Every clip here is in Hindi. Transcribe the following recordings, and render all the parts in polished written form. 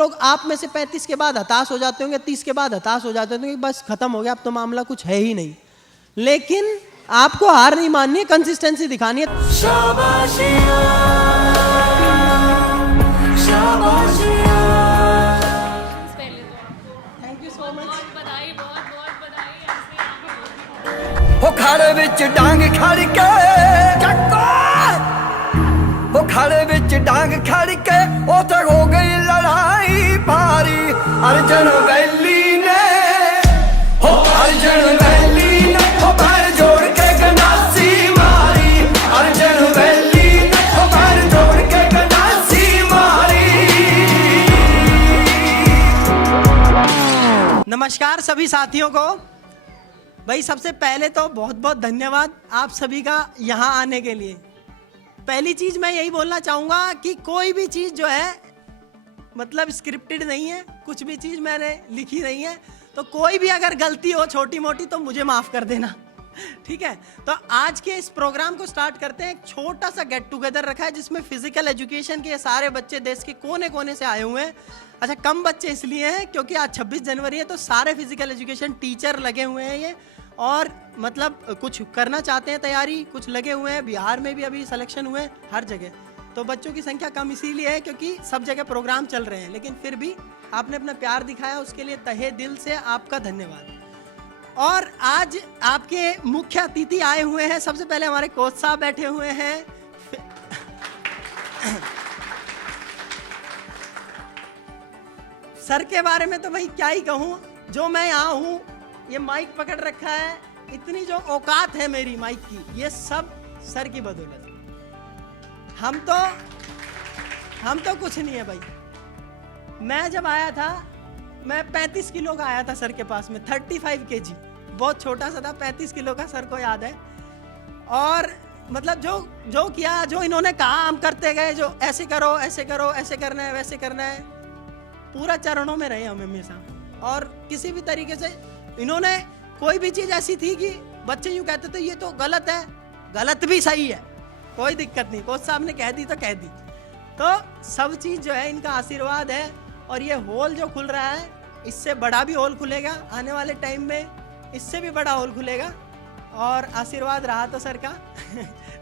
लोग आप में से 35 के बाद हताश हो जाते होंगे, 30 के बाद हताश हो जाते होंगे, बस खत्म हो गया, अब तो मामला कुछ है ही नहीं। लेकिन आपको हार नहीं माननी है, कंसिस्टेंसी दिखानी है। शाबाशियां, शाबाशियां। Thank you so much. बहुत बधाई। हो खाड़े विच डांग खड़ के वो खाड़े विच डांग खड़ के उथे हो गई लड़ाई भारी। अर्जन वैली ने हो अर्जन वैली ने हो पैर जोड़ के गंडासी मारी। अर्जन वैली ने हो पैर जोड़ के गंडासी मारी। नमस्कार सभी साथियों को। भाई सबसे पहले तो बहुत बहुत धन्यवाद आप सभी का यहाँ आने के लिए। पहली चीज मैं यही बोलना चाहूंगा कि कोई भी चीज जो है मतलब स्क्रिप्टेड नहीं है, कुछ भी चीज मैंने लिखी नहीं है, तो कोई भी अगर गलती हो छोटी मोटी तो मुझे माफ कर देना, ठीक है। तो आज के इस प्रोग्राम को स्टार्ट करते हैं। एक छोटा सा गेट टुगेदर रखा है जिसमें फिजिकल एजुकेशन के सारे बच्चे देश के कोने कोने से आए हुए हैं। अच्छा, कम बच्चे इसलिए हैं क्योंकि आज 26 जनवरी है, तो सारे फिजिकल एजुकेशन टीचर लगे हुए हैं ये, और मतलब कुछ करना चाहते हैं तैयारी, कुछ लगे हुए हैं। बिहार में भी अभी सिलेक्शन हुए हर जगह, तो बच्चों की संख्या कम इसीलिए है क्योंकि सब जगह प्रोग्राम चल रहे हैं। लेकिन फिर भी आपने अपना प्यार दिखाया, उसके लिए तहे दिल से आपका धन्यवाद। और आज आपके मुख्य अतिथि आए हुए हैं। सबसे पहले हमारे कोच साहब बैठे हुए हैं। सर के बारे में तो भाई क्या ही कहूँ, जो मैं यहाँ हूँ, ये माइक पकड़ रखा है, इतनी जो औकात है मेरी माइक की, ये सब सर की बदौलत। हम तो कुछ नहीं है भाई। मैं जब आया था, मैं 35 किलो का आया था सर के पास में, 35 kg, बहुत छोटा सा था, 35 किलो का सर को याद है। और मतलब जो किया, जो इन्होंने कहा हम करते गए, जो ऐसे करो, ऐसे करो, ऐसे करना है, वैसे करना है, पूरा चरणों में रहे हम हमेशा। और किसी भी तरीके से इन्होंने, कोई भी चीज ऐसी थी कि बच्चे यूं कहते थे ये तो गलत है, गलत भी सही है, कोई दिक्कत नहीं, कोच साहब ने कह दी तो कह दी। तो सब चीज जो है इनका आशीर्वाद है। और ये हॉल जो खुल रहा है, इससे बड़ा भी हॉल खुलेगा आने वाले टाइम में, इससे भी बड़ा हॉल खुलेगा। और आशीर्वाद रहा तो सर का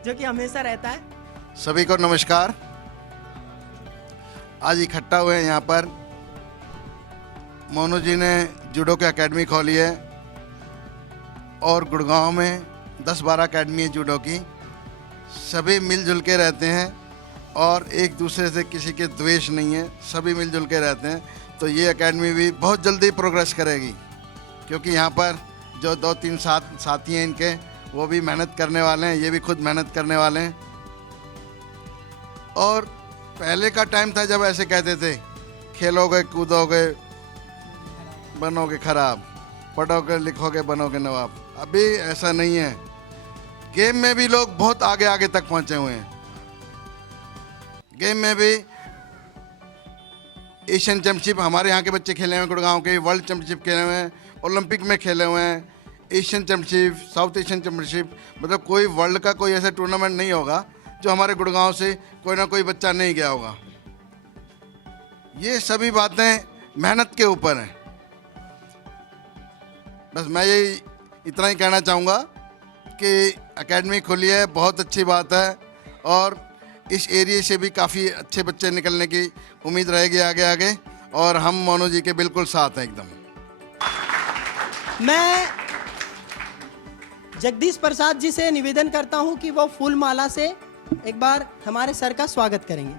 जो कि हमेशा रहता है। सभी को नमस्कार। आज इकट्ठा हुए हैं यहाँ पर। मोनू जी ने जूडो की अकेडमी खोली है और गुड़गांव में 10-12 अकेडमी है जूडो की। सभी मिलजुल के रहते हैं और एक दूसरे से किसी के द्वेष नहीं है, सभी मिलजुल के रहते हैं। तो ये अकेडमी भी बहुत जल्दी प्रोग्रेस करेगी, क्योंकि यहाँ पर जो 2-3 साथी हैं इनके, वो भी मेहनत करने वाले हैं, ये भी खुद मेहनत करने वाले हैं। और पहले का टाइम था जब ऐसे कहते थे, खेलोगे कूदोगे बनोगे खराब, पढ़ोगे लिखोगे बनोगे नवाब। अभी ऐसा नहीं है। गेम में भी लोग बहुत आगे आगे तक पहुंचे हुए हैं। गेम में भी एशियन चैंपियनशिप हमारे यहाँ के बच्चे खेले हुए हैं, गुड़गांव के वर्ल्ड चैंपियनशिप खेले हुए हैं, ओलंपिक में खेले हुए हैं, Asian championship, south Asian championship, मतलब कोई वर्ल्ड का कोई ऐसा टूर्नामेंट नहीं होगा जो हमारे गुड़गांव से कोई ना कोई बच्चा नहीं गया होगा। ये सभी बातें मेहनत के ऊपर हैं। बस मैं यही इतना ही कहना चाहूँगा कि एकेडमी खुली है, बहुत अच्छी बात है। और इस एरिया से भी काफ़ी अच्छे बच्चे निकलने की उम्मीद रहेगी आगे आगे, और हम मोनू जी के बिल्कुल साथ हैं एकदम। मैं जगदीश प्रसाद जी से निवेदन करता हूं कि वो फूल माला से एक बार हमारे सर का स्वागत करेंगे।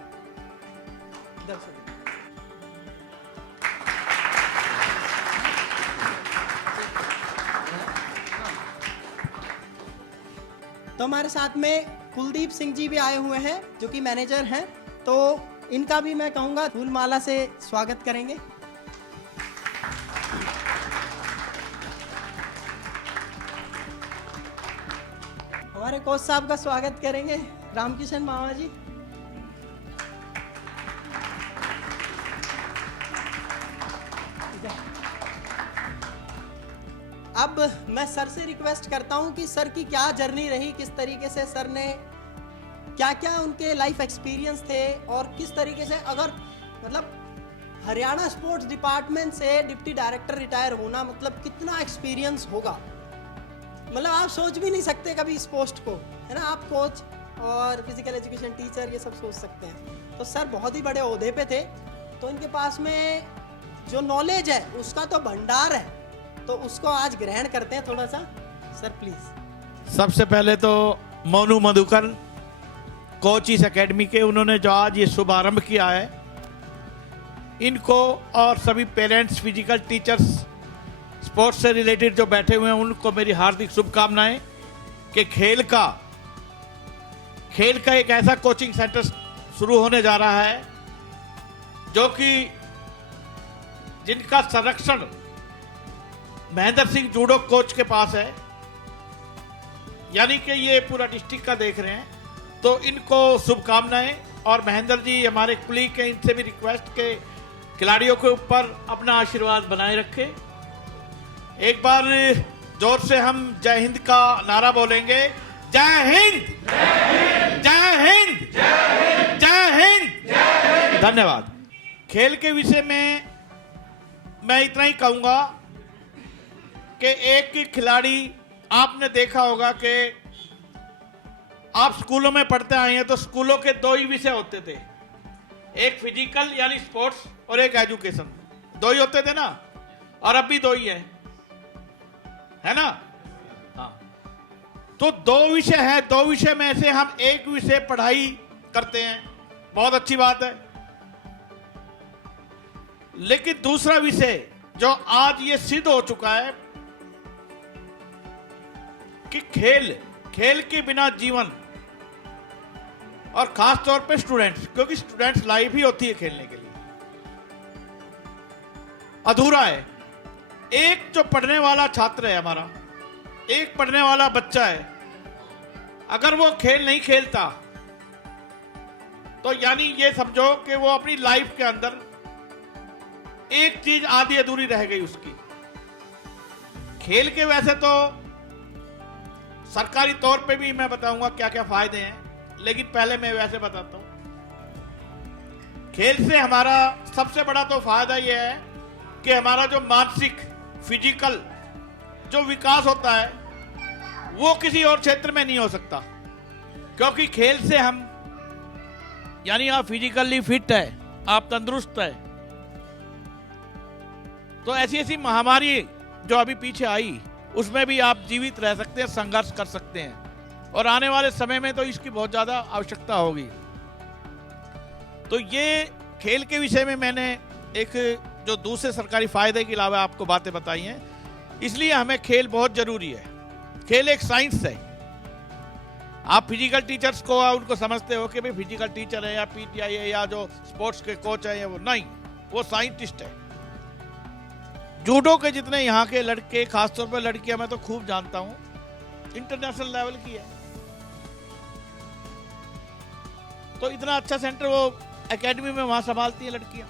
तो हमारे साथ में कुलदीप सिंह जी भी आए हुए हैं जो कि मैनेजर हैं, तो इनका भी मैं कहूँगा फूल माला से स्वागत करेंगे। हमारे कोच साहब का स्वागत करेंगे रामकिशन मामा जी। अब मैं सर से रिक्वेस्ट करता हूं कि सर की क्या जर्नी रही, किस तरीके से सर ने क्या क्या उनके लाइफ एक्सपीरियंस थे, और किस तरीके से अगर मतलब हरियाणा स्पोर्ट्स डिपार्टमेंट से डिप्टी डायरेक्टर रिटायर होना मतलब कितना एक्सपीरियंस होगा, मतलब आप सोच भी नहीं सकते कभी इस पोस्ट को, है ना। आप कोच और फिजिकल एजुकेशन टीचर ये सब सोच सकते हैं। तो सर बहुत ही बड़े ओहदे पे थे, तो इनके पास में जो नॉलेज है उसका तो भंडार है, तो उसको आज ग्रहण करते हैं थोड़ा सा। Sir please. सबसे पहले तो मोनू मधुकर कोच इस एकेडमी के, उन्होंने जो आज ये शुभारंभ किया है, इनको और सभी पेरेंट्स, फिजिकल टीचर्स, स्पोर्ट्स से रिलेटेड जो बैठे हुए हैं, उनको मेरी हार्दिक शुभकामनाएं कि खेल का एक ऐसा कोचिंग सेंटर शुरू होने जा रहा है जो कि जिनका संरक्षण महेंद्र सिंह जूडो कोच के पास है, यानी कि ये पूरा डिस्ट्रिक्ट का देख रहे हैं। तो इनको शुभकामनाएं, और महेंद्र जी हमारे कुलीग हैं, इनसे भी रिक्वेस्ट के खिलाड़ियों के ऊपर अपना आशीर्वाद बनाए रखें। एक बार जोर से हम जय हिंद का नारा बोलेंगे। जय हिंद, जय हिंद, जय हिंद। धन्यवाद। खेल के विषय में मैं इतना ही कहूंगा कि एक खिलाड़ी, आपने देखा होगा कि आप स्कूलों में पढ़ते आए हैं तो स्कूलों के दो ही विषय होते थे, एक फिजिकल यानी स्पोर्ट्स और एक एजुकेशन, दो ही होते थे ना, और अब भी दो ही है ना। हाँ, तो दो विषय है, दो विषय में से हम एक विषय पढ़ाई करते हैं, बहुत अच्छी बात है। लेकिन दूसरा विषय जो आज ये सिद्ध हो चुका है कि खेल के बिना जीवन, और खास तौर पे स्टूडेंट्स, क्योंकि स्टूडेंट्स लाइफ ही होती है खेलने के लिए, अधूरा है। एक जो पढ़ने वाला छात्र है हमारा, एक पढ़ने वाला बच्चा है, अगर वो खेल नहीं खेलता तो यानी ये समझो कि वो अपनी लाइफ के अंदर एक चीज आधी अधूरी रह गई उसकी। खेल के वैसे तो सरकारी तौर पे भी मैं बताऊंगा क्या क्या फायदे हैं, लेकिन पहले मैं वैसे बताता हूं। खेल से हमारा सबसे बड़ा तो फायदा यह है कि हमारा जो मानसिक, फिजिकल जो विकास होता है वो किसी और क्षेत्र में नहीं हो सकता, क्योंकि खेल से हम, यानी आप फिजिकली फिट है, आप तंदुरुस्त है, तो ऐसी ऐसी महामारी जो अभी पीछे आई उसमें भी आप जीवित रह सकते हैं, संघर्ष कर सकते हैं, और आने वाले समय में तो इसकी बहुत ज्यादा आवश्यकता होगी। तो ये खेल के विषय में मैंने एक जो दूसरे सरकारी फायदे के अलावा आपको बातें बताई हैं, इसलिए हमें खेल बहुत जरूरी है। खेल एक साइंस है। आप फिजिकल टीचर्स को उनको समझते हो कि भाई फिजिकल टीचर है या पीटीआई है या जो स्पोर्ट्स के कोच है, वो नहीं, वो साइंटिस्ट है। जूडो के जितने यहाँ के लड़के, खासतौर पर लड़कियां, मैं तो खूब जानता हूं, इंटरनेशनल लेवल की है। तो इतना अच्छा सेंटर वो एकेडमी में वहां संभालती है लड़कियां।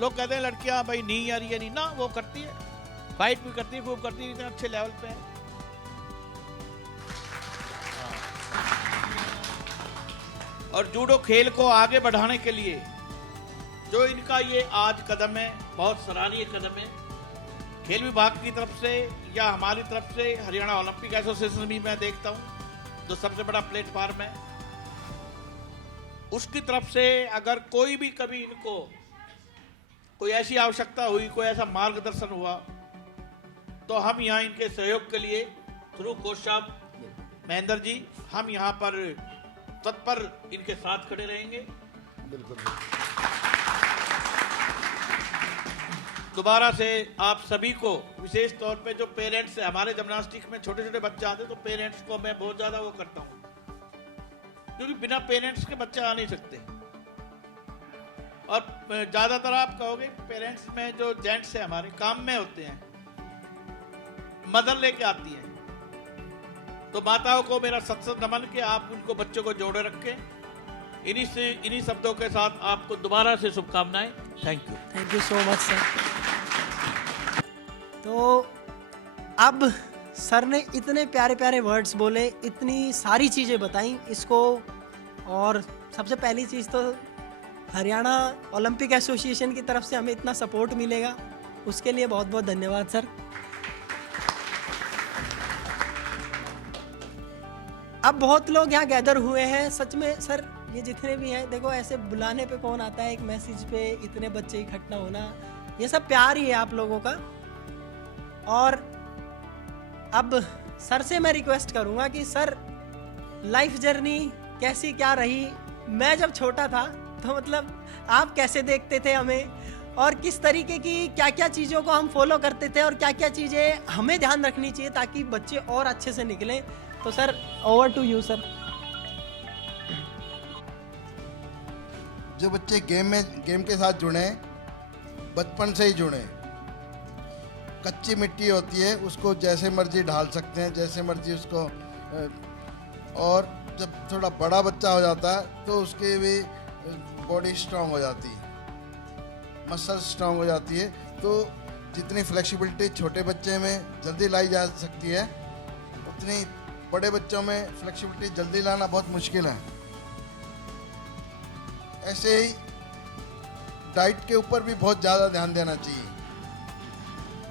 लोग कहते हैं लड़कियां भाई नहीं आ रही है, नहीं ना, वो करती है, फाइट भी करती है, खूब करती है, इतने अच्छे लेवल पे है। और जूडो खेल को आगे बढ़ाने के लिए जो इनका ये आज कदम है, बहुत सराहनीय कदम है। खेल विभाग की तरफ से या हमारी तरफ से, हरियाणा ओलंपिक एसोसिएशन भी मैं देखता हूं जो सबसे बड़ा प्लेटफॉर्म है, उसकी तरफ से अगर कोई भी कभी इनको कोई ऐसी आवश्यकता हुई, कोई ऐसा मार्गदर्शन हुआ, तो हम यहाँ इनके सहयोग के लिए थ्रू कोच साहब महेंद्र जी, हम यहाँ पर तत्पर इनके साथ खड़े रहेंगे। बिल्कुल। दोबारा से आप सभी को, विशेष तौर पे जो पेरेंट्स है, हमारे जिम्नास्टिक में छोटे छोटे बच्चे आते हैं, तो पेरेंट्स को मैं बहुत ज्यादा वो करता हूँ, क्योंकि बिना पेरेंट्स के बच्चे आ नहीं सकते। और ज्यादातर आप कहोगे पेरेंट्स में जो जेंट्स है हमारे काम में होते हैं, मदर लेके आती है, तो माताओं को मेरा सत्संग नमन के आप उनको बच्चों को जोड़े रखें। इन्हीं शब्दों के साथ आपको दोबारा से शुभकामनाएं। Thank you so much sir. तो अब सर ने इतने प्यारे प्यारे वर्ड्स बोले, इतनी सारी चीज़ें बताई इसको, और सबसे पहली चीज़ तो हरियाणा ओलंपिक एसोसिएशन की तरफ से हमें इतना सपोर्ट मिलेगा, उसके लिए बहुत बहुत धन्यवाद सर। अब बहुत लोग यहाँ गैदर हुए हैं, सच में सर ये जितने भी हैं, देखो ऐसे बुलाने पे कौन आता है, एक मैसेज पे इतने बच्चे इकट्ठा होना, ये सब प्यार ही है आप लोगों का। और अब सर से मैं रिक्वेस्ट करूँगा कि सर लाइफ जर्नी कैसी क्या रही, मैं जब छोटा था तो मतलब आप कैसे देखते थे हमें, और किस तरीके की क्या क्या चीज़ों को हम फॉलो करते थे, और क्या क्या चीज़ें हमें ध्यान रखनी चाहिए ताकि बच्चे और अच्छे से निकलें। तो sir over to you sir. जो बच्चे गेम के साथ जुड़े, बचपन से ही जुड़े, कच्ची मिट्टी होती है उसको जैसे मर्जी ढाल सकते हैं, जैसे मर्जी उसको, और जब थोड़ा बड़ा बच्चा हो जाता है तो उसकी भी बॉडी स्ट्रांग हो जाती है, मसल स्ट्रांग हो जाती है। तो जितनी फ्लेक्सिबिलिटी छोटे बच्चे में जल्दी लाई जा सकती है, उतनी बड़े बच्चों में फ्लेक्सिबिलिटी जल्दी लाना बहुत मुश्किल है। ऐसे ही डाइट के ऊपर भी बहुत ज़्यादा ध्यान देना चाहिए।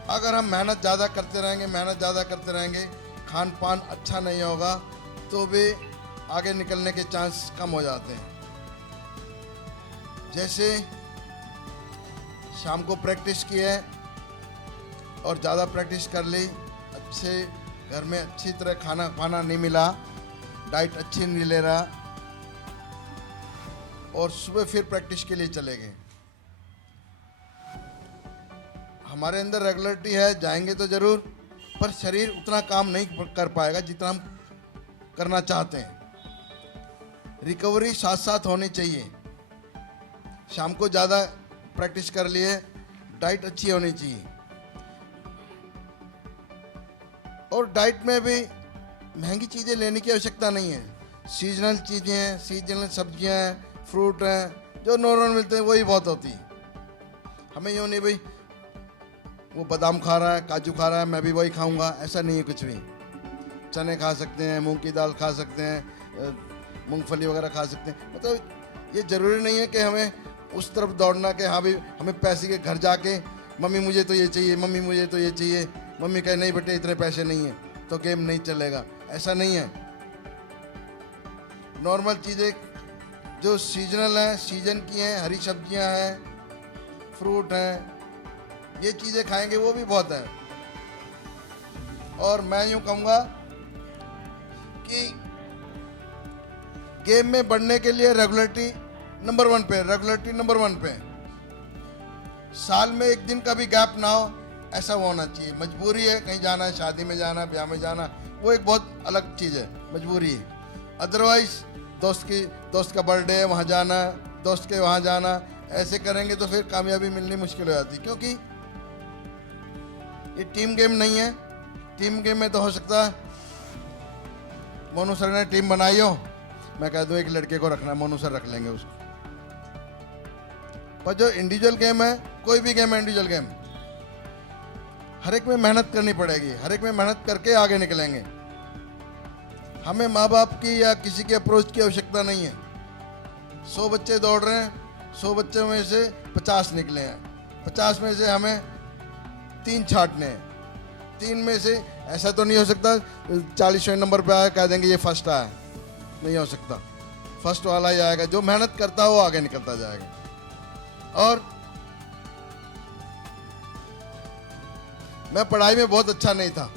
अगर हम मेहनत ज़्यादा करते रहेंगे, खान पान अच्छा नहीं होगा तो भी आगे निकलने के चांस कम हो जाते हैं। जैसे शाम को प्रैक्टिस की है और ज़्यादा प्रैक्टिस कर ली, अच्छे घर में अच्छी तरह खाना पाना नहीं मिला, डाइट अच्छी नहीं ले रहा, और सुबह फिर प्रैक्टिस के लिए चले गए। हमारे अंदर रेगुलरिटी है, जाएंगे तो ज़रूर, पर शरीर उतना काम नहीं कर पाएगा जितना हम करना चाहते हैं। रिकवरी साथ साथ होनी चाहिए। शाम को ज़्यादा प्रैक्टिस कर लिए, डाइट अच्छी होनी चाहिए, और डाइट में भी महंगी चीज़ें लेने की आवश्यकता नहीं है। सीजनल चीज़ें हैं, सीजनल सब्जियां हैं, फ्रूट हैं, जो नॉर्मल मिलते हैं वही बहुत होती है। हमें यूँ नहीं भाई वो बादाम खा रहा है, काजू खा रहा है, मैं भी वही खाऊंगा, ऐसा नहीं है कुछ भी। चने खा सकते हैं, मूंग की दाल खा सकते हैं, मूंगफली वगैरह खा सकते हैं। मतलब ये ज़रूरी नहीं है कि हमें उस तरफ दौड़ना कि हाँ भाई हमें पैसे के घर जाके मम्मी मुझे तो ये चाहिए, मम्मी मुझे तो ये चाहिए, मम्मी कहे नहीं बेटे इतने पैसे नहीं हैं तो गेम नहीं चलेगा, ऐसा नहीं है। नॉर्मल चीज़ें जो सीजनल हैं, सीजन की हैं, हरी सब्जियां हैं, फ्रूट हैं, ये चीज़ें खाएंगे वो भी बहुत है। और मैं यूँ कहूँगा कि गेम में बढ़ने के लिए रेगुलरिटी नंबर वन पे। साल में एक दिन का भी गैप ना हो, ऐसा वो होना चाहिए। मजबूरी है, कहीं जाना है, शादी में जाना, ब्याह में जाना, वो एक बहुत अलग चीज़ है, मजबूरी है। अदरवाइज दोस्त का बर्थडे है वहाँ जाना, दोस्त के वहाँ जाना, ऐसे करेंगे तो फिर कामयाबी मिलनी मुश्किल हो जाती है, क्योंकि ये टीम गेम नहीं है। टीम गेम में तो हो सकता है मोनू सर ने टीम बनाई हो, मैं कह दूँ एक लड़के को रखना, मोनू सर रख लेंगे उसको। पर जो इंडिविजुअल गेम है, कोई भी गेम है इंडिविजुअल गेम, हर एक में मेहनत करनी पड़ेगी, हर एक में मेहनत करके आगे निकलेंगे। हमें माँ बाप की या किसी के अप्रोच की आवश्यकता नहीं है। 100 बच्चे दौड़ रहे हैं, 100 बच्चों में से 50 निकले हैं, 50 में से हमें 3 छांटने हैं। 3 में से ऐसा तो नहीं हो सकता 40वें नंबर पे आया कह देंगे ये फर्स्ट आया, नहीं हो सकता। फर्स्ट वाला ही आएगा, जो मेहनत करता है वो आगे निकलता जाएगा। और मैं पढ़ाई में बहुत अच्छा नहीं था,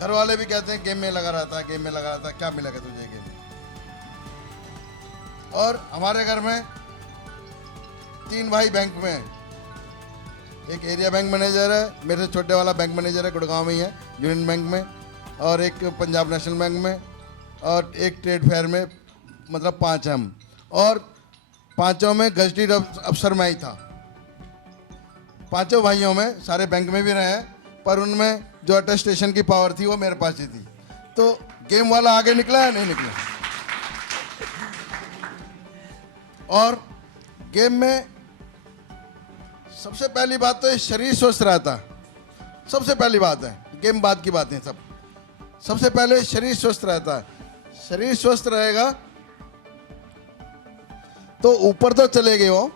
घर वाले भी कहते हैं गेम में लगा रहता है, क्या मिलेगा तुझे गेम में। और हमारे घर में 3 भाई बैंक में हैं, एक एरिया बैंक मैनेजर है, मेरे से छोटे वाला बैंक मैनेजर है, गुड़गांव में ही है यूनियन बैंक में, और एक पंजाब नेशनल बैंक में, और एक ट्रेड फेयर में, मतलब 5 हम। और 5 में गजटेड अफसर मैं ही था। 5 भाइयों में सारे बैंक में भी रहे हैं, पर उनमें जो अटेस्टेशन की पावर थी वो मेरे पास ही थी। तो गेम वाला आगे निकला या नहीं निकला। और गेम में सबसे पहली बात तो शरीर स्वस्थ रहता है, सबसे पहली बात है। गेम बाद की बातें सब, सबसे पहले शरीर स्वस्थ रहता है। शरीर स्वस्थ रहेगा तो ऊपर तो चले गए वो।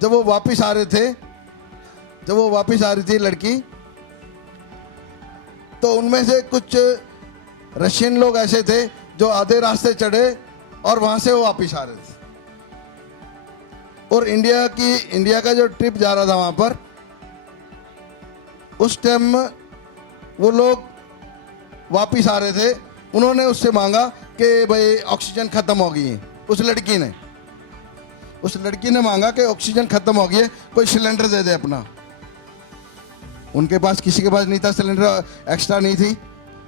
जब वो वापस आ रहे थे, जब वो वापस आ रही थी लड़की, तो उनमें से कुछ रशियन लोग ऐसे थे जो आधे रास्ते चढ़े और वहां से वो वापस आ रहे थे। और इंडिया का जो ट्रिप जा रहा था वहां पर, उस टाइम वो लोग वापस आ रहे थे। उन्होंने उससे मांगा कि भाई ऑक्सीजन खत्म हो गई है। उस लड़की ने मांगा कि ऑक्सीजन खत्म हो गई है, कोई सिलेंडर दे दे अपना। उनके पास, किसी के पास नहीं था सिलेंडर, एक्स्ट्रा नहीं थी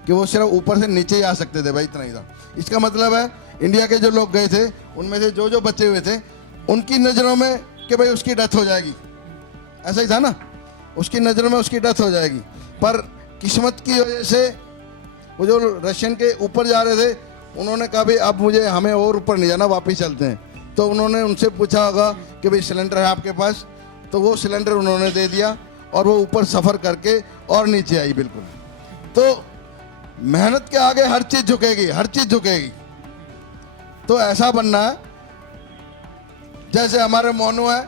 कि वो सिर्फ ऊपर से नीचे ही आ सकते थे भाई, इतना ही था। इसका मतलब है इंडिया के जो लोग गए थे उनमें से जो बचे हुए थे, उनकी नज़रों में कि भाई उसकी डेथ हो जाएगी, ऐसा ही था ना, उसकी नज़रों में उसकी डेथ हो जाएगी। पर किस्मत की वजह से वो जो रशियन के ऊपर जा रहे थे, उन्होंने कहा भाई अब हमें और ऊपर नहीं जाना, वापस चलते हैं। तो उन्होंने उनसे पूछा होगा कि भाई सिलेंडर है आपके पास, तो वो सिलेंडर उन्होंने दे दिया और वो ऊपर सफ़र करके और नीचे आई बिल्कुल। तो मेहनत के आगे हर चीज़ झुकेगी, हर चीज़ झुकेगी। तो ऐसा बनना है जैसे हमारे मोनू है,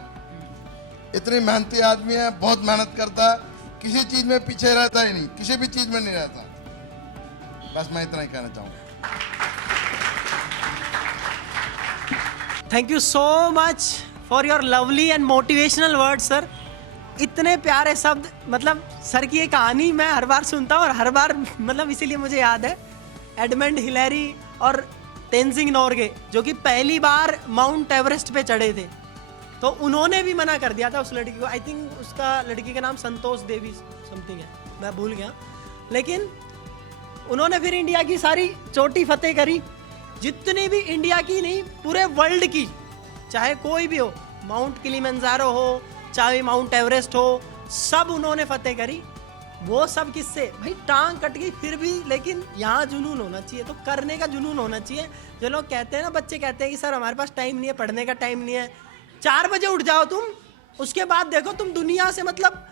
इतनी मेहनती आदमी है, बहुत मेहनत करता है, किसी चीज़ में पीछे रहता ही नहीं, किसी भी चीज़ में नहीं रहता। बस मैं इतना ही कहना चाहूँगा। Thank you so much for your lovely and motivational word sir. इतने प्यारे शब्द, मतलब सर की ये कहानी मैं हर बार सुनता हूँ और हर बार मतलब इसीलिए मुझे याद है एडमंड हिलेरी और तेनजिंग नोर्गे, जो कि पहली बार माउंट एवरेस्ट पे चढ़े थे, तो उन्होंने भी मना कर दिया था उस लड़की को। आई थिंक उसका लड़की का नाम संतोष देवी समथिंग है, मैं भूल गया। लेकिन उन्होंने फिर इंडिया की सारी चोटी फतेह करी, जितनी भी इंडिया की नहीं पूरे वर्ल्ड की, चाहे कोई भी हो, माउंट किलिमंजारो हो, चाहे माउंट एवरेस्ट हो, सब उन्होंने फतेह करी। वो सब किससे भाई, टांग कट गई फिर भी, लेकिन यहाँ जुनून होना चाहिए, तो करने का जुनून होना चाहिए। जो लोग कहते हैं ना, बच्चे कहते हैं कि सर हमारे पास टाइम नहीं है, पढ़ने का टाइम नहीं है, 4 बजे उठ जाओ तुम, उसके बाद देखो तुम दुनिया से मतलब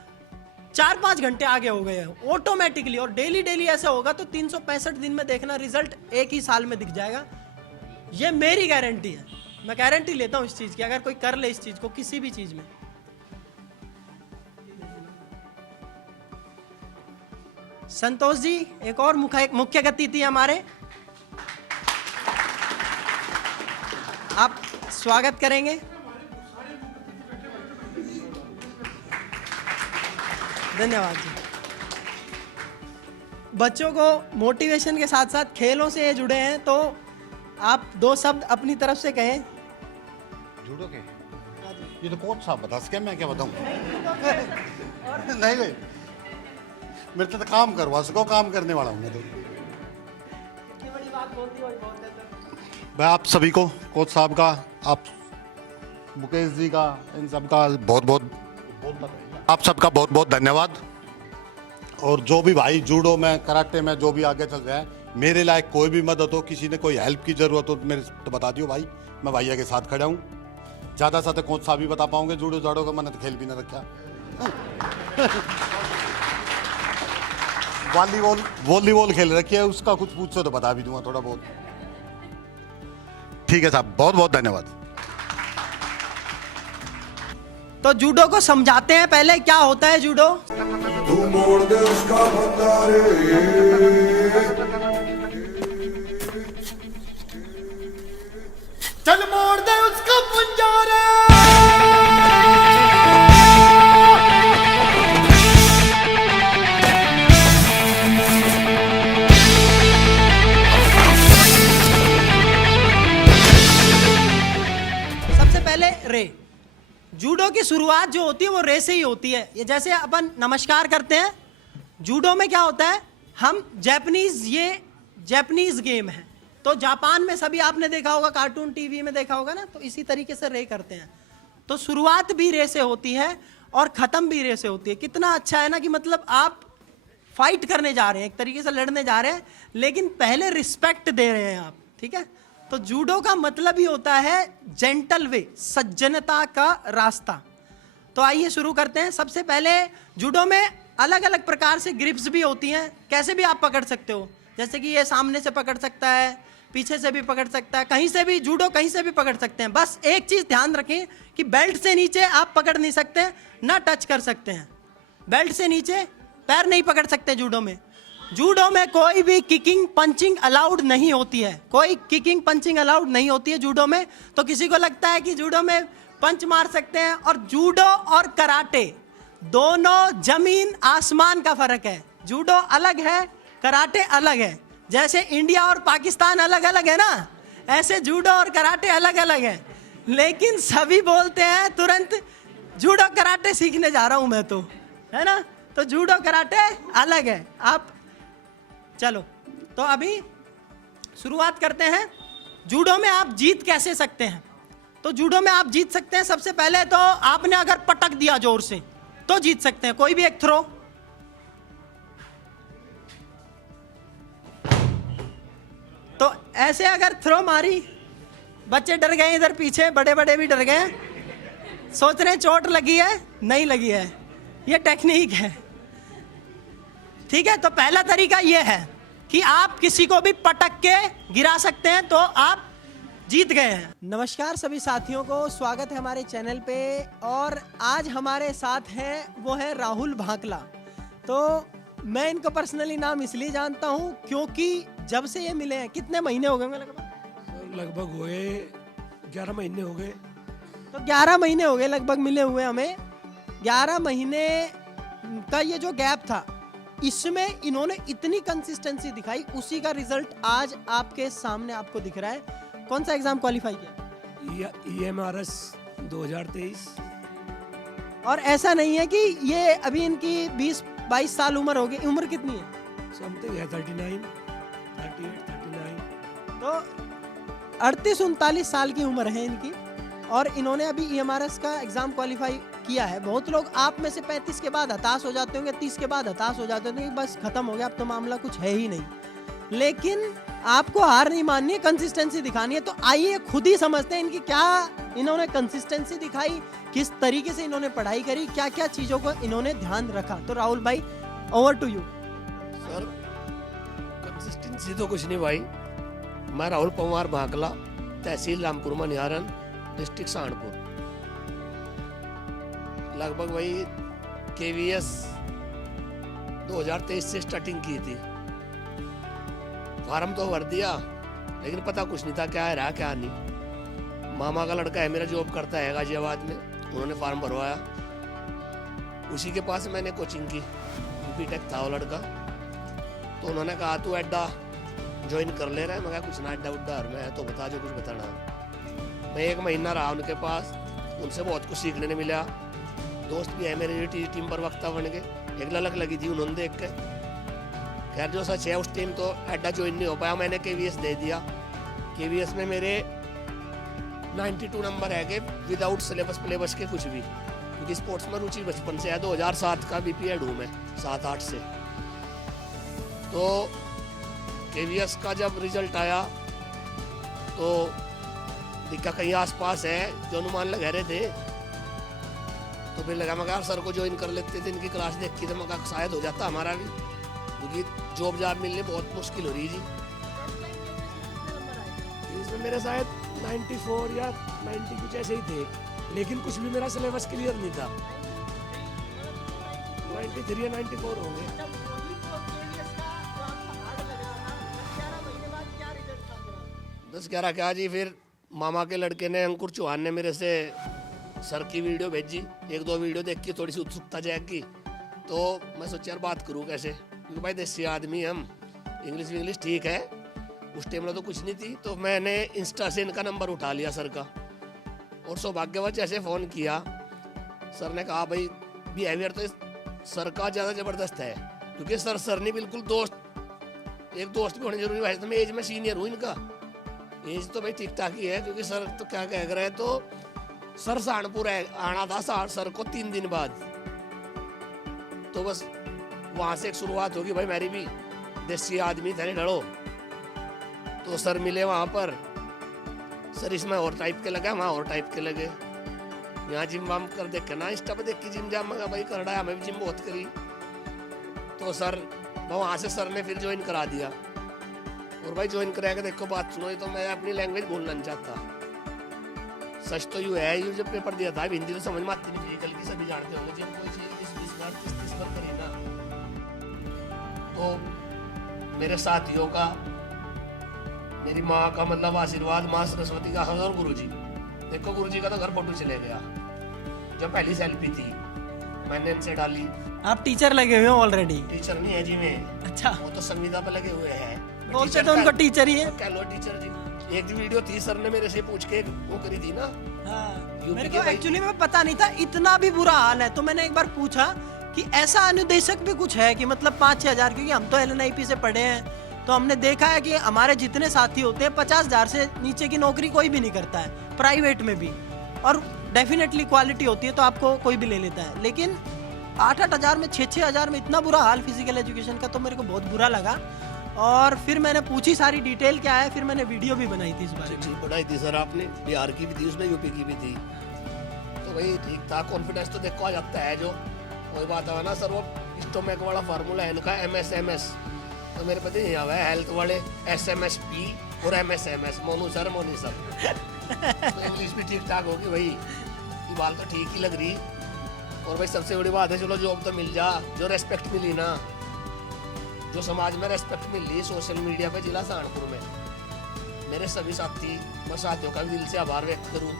4-5 घंटे आगे हो गए हो ऑटोमेटिकली। और डेली डेली ऐसा होगा तो 365 दिन में देखना रिजल्ट एक ही साल में दिख जाएगा। ये मेरी गारंटी है, मैं गारंटी लेता हूँ इस चीज़ की, अगर कोई कर ले इस चीज़ को किसी भी चीज़ में। संतोष जी, एक और मुख्य अतिथि हमारे, आप स्वागत करेंगे। धन्यवाद जी। बच्चों को मोटिवेशन के साथ साथ खेलों से जुड़े हैं, तो आप 2 शब्द अपनी तरफ से कहें। जुड़ोगे? ये तो कोच साहब बता सके, मैं क्या बताऊं? नहीं मेरे तो काम करवा सको, काम करने वाला हूँ मैं तो। इतनी बड़ी बात बोलती हो, बहुत है सर। मैं आप सभी को, कोच साहब का, आप मुकेश जी का, इन सब का आप सबका बहुत बहुत धन्यवाद। और जो भी भाई जूडो में, कराटे में जो भी आगे चल रहे हैं, मेरे लायक कोई भी मदद हो, किसी ने कोई हेल्प की ज़रूरत हो तो मेरे तो बता दियो भाई, मैं भैया के साथ खड़ा हूँ। ज़्यादा से कोच साहब भी बता पाऊंगे जूडो जाड़ो का, मैंने तो खेल भी ना रखा। वॉलीबॉल खेल रखी है, उसका कुछ पूछो तो बता भी दूंगा थोड़ा बहुत। ठीक है साहब, बहुत बहुत धन्यवाद। तो जूडो को समझाते हैं पहले, क्या होता है जूडो। तू मोड़ दे उसका बंदा रे, चल मोड़ दे उसका पंजा रे। सबसे पहले रे, जूडो की शुरुआत जो होती है वो रे से ही होती है। ये जैसे अपन नमस्कार करते हैं, जूडो में क्या होता है, हम ये जापानीज गेम है, तो जापान में सभी आपने देखा होगा, कार्टून टीवी में देखा होगा ना, तो इसी तरीके से रे करते हैं। तो शुरुआत भी रे से होती है और ख़त्म भी रे से होती है। कितना अच्छा है ना कि मतलब आप फाइट करने जा रहे हैं, एक तरीके से लड़ने जा रहे हैं, लेकिन पहले रिस्पेक्ट दे रहे हैं आप, ठीक है। तो जूडो का मतलब ही होता है जेंटल वे, सज्जनता का रास्ता। तो आइए शुरू करते हैं। सबसे पहले जूडो में अलग अलग प्रकार से ग्रिप्स भी होती हैं, कैसे भी आप पकड़ सकते हो, जैसे कि ये सामने से पकड़ सकता है, पीछे से भी पकड़ सकता है, कहीं से भी, जूडो कहीं से भी पकड़ सकते हैं। बस एक चीज़ ध्यान रखें कि बेल्ट से नीचे आप पकड़ नहीं सकते, ना टच कर सकते हैं। बेल्ट से नीचे पैर नहीं पकड़ सकते जूडो में। जूडो में कोई भी किकिंग पंचिंग अलाउड नहीं होती है, कोई किकिंग पंचिंग अलाउड नहीं होती है जूडो में। तो किसी को लगता है कि जूडो में पंच मार सकते हैं, और जूडो और कराटे दोनों जमीन आसमान का फर्क है। जूडो अलग है, कराटे अलग है। जैसे इंडिया और पाकिस्तान अलग अलग है ना, ऐसे जूडो और कराटे अलग अलग है। लेकिन सभी बोलते हैं तुरंत जूडो कराटे सीखने जा रहा हूं मैं, तो है ना। तो जूडो कराटे अलग है। आप चलो, तो अभी शुरुआत करते हैं। जूडो में आप जीत कैसे सकते हैं? तो जूडो में आप जीत सकते हैं, सबसे पहले तो आपने अगर पटक दिया जोर से तो जीत सकते हैं। कोई भी एक थ्रो, तो ऐसे अगर थ्रो मारी, बच्चे डर गए, इधर पीछे बड़े बड़े भी डर गए, सोच रहे हैं चोट लगी है, नहीं लगी है। ये टेक्निक है, ठीक है। तो पहला तरीका ये है कि आप किसी को भी पटक के गिरा सकते हैं, तो आप जीत गए हैं। नमस्कार सभी साथियों को, स्वागत है हमारे चैनल पे। और आज हमारे साथ हैं वो है राहुल भाकला। तो मैं इनको पर्सनली नाम इसलिए जानता हूँ क्योंकि जब से ये मिले हैं, कितने महीने हो गए लगभग? लगभग हुए 11 महीने हो गए। तो 11 महीने हो गए लगभग मिले हुए हमें। 11 महीने का ये जो गैप था, इसमें इन्होंने इतनी कंसिस्टेंसी दिखाई, उसी का रिजल्ट आज आपके सामने आपको दिख रहा है। कौन सा एग्जाम क्वालिफाई किया? EMRS 2023। और ऐसा नहीं है कि ये अभी इनकी 20-22 साल उम्र हो गई। उम्र कितनी है? समथिंग है 39, 38, 39। तो 38-39 साल की उम्र है इनकी, और इन्होंने अभी EMRS का एग्जाम क्वालिफाई किया है। बहुत लोग आप में से 35 के बाद हताश हो जाते होंगे, 30 के बाद हताश हो जाते होंगे, बस खत्म हो गया, अब तो मामला कुछ है ही नहीं। लेकिन आपको हार नहीं माननी है, कंसिस्टेंसी दिखानी है। तो आइए खुद ही समझते हैं इनकी क्या इन्होंने कंसिस्टेंसी दिखाई, किस तरीके से इन्होंने पढ़ाई करी, क्या क्या चीजों को इन्होंने ध्यान रखा। तो राहुल भाई, over to you. Sir consistency तो कुछ नहीं भाई। मैं राहुल पवार भाकला, तहसील रामपुर मनिहारन, डिस्ट्रिक्ट सहारनपुर। लगभग वही KVS 2023 से स्टार्टिंग की थी। फार्म तो भर दिया, लेकिन पता कुछ नहीं था क्या है रहा क्या नहीं। मामा का लड़का है मेरा, जॉब करता है गाजियाबाद में, उन्होंने फार्म भरवाया। उसी के पास मैंने कोचिंग की, BTech था वो लड़का। तो उन्होंने कहा तू अड्डा ज्वाइन कर ले रहा है। मैं कहा कुछ ना अड्डा उड्डा और मैं तो बता जो कुछ बताना। मैं 1 महीना रहा उनके पास, उनसे बहुत कुछ सीखने ने मिला। दोस्त भी है मेरे, टीम पर वक्ता बन के एक ललक लगी थी उन्होंने देख के। खैर जो सच है, उस टाइम तो अड्डा ज्वाइन नहीं हो पाया, मैंने KVS दे दिया। KVS में मेरे 92 नंबर है कि विदाउट सिलेबस प्लेबस के कुछ भी, क्योंकि स्पोर्ट्स में रुचि बचपन से है। 2007 का BP हूँ मैं, 7-8 से। तो KVS का जब रिजल्ट आया तो दिक्कत कहीं आसपास है, जो अनुमान लगा रहे थे। तो फिर लगा मैं सर को ज्वाइन कर लेते थे, इनकी क्लास देख के, तो मैं शायद हो जाता हमारा भी, क्योंकि जॉब जाब मिलने बहुत मुश्किल हो रही है जी। इसमें मेरे शायद 94 या 90 कुछ ऐसे ही थे, लेकिन कुछ भी मेरा सिलेबस क्लियर नहीं था। 93 या 94 हो गए। 10-11 क्या जी, फिर मामा के लड़के ने, अंकुर चौहान ने मेरे से सर की वीडियो भेजी। 1-2 वीडियो देख के थोड़ी सी उत्सुकता जाएगी, तो मैं सोचा यार बात करूँ कैसे, क्योंकि भाई देसी आदमी हम, इंग्लिश ठीक है, उस टाइम में तो कुछ नहीं थी। तो मैंने इंस्टा से इनका नंबर उठा लिया सर का, और सौभाग्यवश ऐसे फ़ोन किया। सर ने कहा भाई बिहेवियर तो सर का ज़्यादा ज़बरदस्त है, क्योंकि सर नहीं बिल्कुल एक दोस्त भी होने जरूरी है। तो मैं एज में सीनियर हूँ इनका, एज तो भाई ठीक ठाक ही है, क्योंकि सर तो क्या कह रहे हैं। तो सर सहारनपुर आना था सर को 3 दिन बाद। तो बस वहाँ से एक शुरुआत होगी भाई, मेरी भी देसी आदमी थे लड़ो। तो सर मिले वहाँ पर, सर इसमें और टाइप के लगा, वहाँ और टाइप के लगे। यहाँ जिम वाम कर देख के ना, इंस्टा पे देख के जिम जाम मंगा भाई कर रहा है, हमें भी जिम बहुत करी। तो सर वहाँ से सर ने फिर ज्वाइन करा दिया। और भाई ज्वाइन करेगा देखो बात सुनो, ये तो मैं अपनी लैंग्वेज बोलना नहीं चाहता। सच तो यूँ है, ये जब पेपर दिया था हिंदी तो समझ में आती नहीं थी, कल की सभी जानते होंगे। जब कोई चीज़ 20 बार 30 बार करी ना, तो मेरे साथियों का, मेरी माँ का मतलब आशीर्वाद, माँ सरस्वती का और गुरुजी। देखो गुरुजी का तो घर फोटो चले गया, जब पहली सेल्फी थी मैंने इनसे डाली। आप टीचर लगे हुए हो ऑलरेडी? टीचर नहीं है जी मैं, अच्छा, वो तो संविदा पे लगे हुए हैं। बोलते तो उनको टीचर ही है। कह लो टीचर जी। एक वीडियो थी सर ने मेरे से पूछ के वो करी थी ना। हाँ, यूपी मेरे के को भाई- एक्चुअली में पता नहीं था इतना भी बुरा हाल है, तो मैंने एक बार पूछा कि ऐसा अनुदेशक भी कुछ है कि मतलब 5-6 हजार, क्योंकि हम तो LNIP से पढ़े हैं, तो हमने देखा है कि हमारे जितने साथी होते हैं 50,000 से नीचे की नौकरी कोई भी नहीं करता है, प्राइवेट में भी, और डेफिनेटली क्वालिटी होती है तो आपको कोई भी ले लेता है। लेकिन 8-8 हजार में, 6-6 हजार में इतना बुरा हाल फिजिकल एजुकेशन का, तो मेरे को बहुत बुरा लगा। और फिर मैंने पूछी सारी डिटेल क्या है, फिर मैंने वीडियो भी बनाई थी इस बारे में। जी बनाई थी सर आपने, बिहार की भी थी उसमें, यूपी की भी थी, तो भाई ठीक था। कॉन्फिडेंस तो देखो आ जाता है, जो वही बात है ना सर, वो स्टोमैक वाला फार्मूला है इनका MSMS, तो मेरे पति नहीं आवा है हेल्थ वाले SMSP और MSMS, Monu sir Moni sir. तो इंग्लिश भी ठीक ठाक होगी भाई, ये बात तो ठीक ही लग रही। और भाई सबसे बड़ी बात है, चलो जॉब तो मिल जा, जो रेस्पेक्ट मिली ना, जो समाज में रेस्पेक्ट मिल रही सोशल मीडिया पे जिला सहारनपुर में, मेरे सभी साथी, मैं साथियों का भी दिल से आभार व्यक्त करूँ,